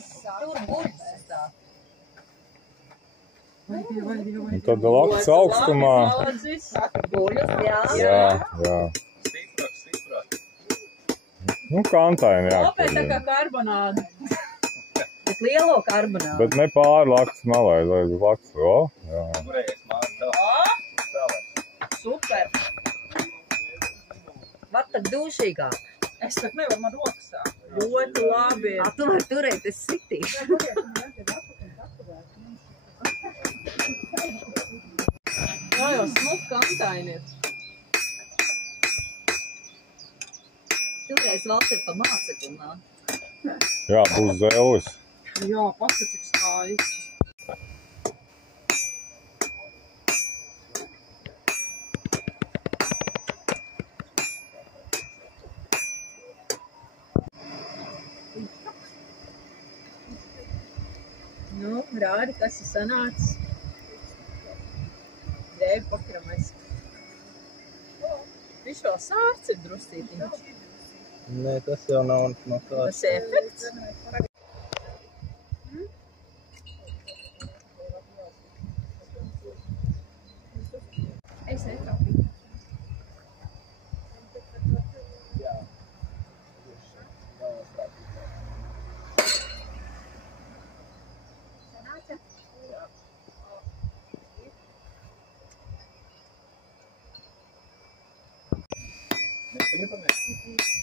Tur burts tā. Un tad lakts augstumā. Buļus, jā. Jā. Nu, kantaini, jā. Lopē tā kā karbonāda. Bet lielo karbonādu. Bet ne pāri lakts malai, lai lakts, o, jā. Super. Var tak dūšīgāk. Es tak nevaru, man rokas tā. Ļoti labi. Tu vari turēt, es sitīšu. Jā, jau smuk kantainiet. Toreiz valsts ir pa mācekumā. Jā, būs zēlis. Jā, pasa cik skaisti. Nu, rādi, kas ir sanācis. Dēļ pakramais. Viņš vēl sārts ir drustītiņš. Nē, tas jau nav no kā. Tas efekts. Es netrapīju. Mēs te gribam mēs.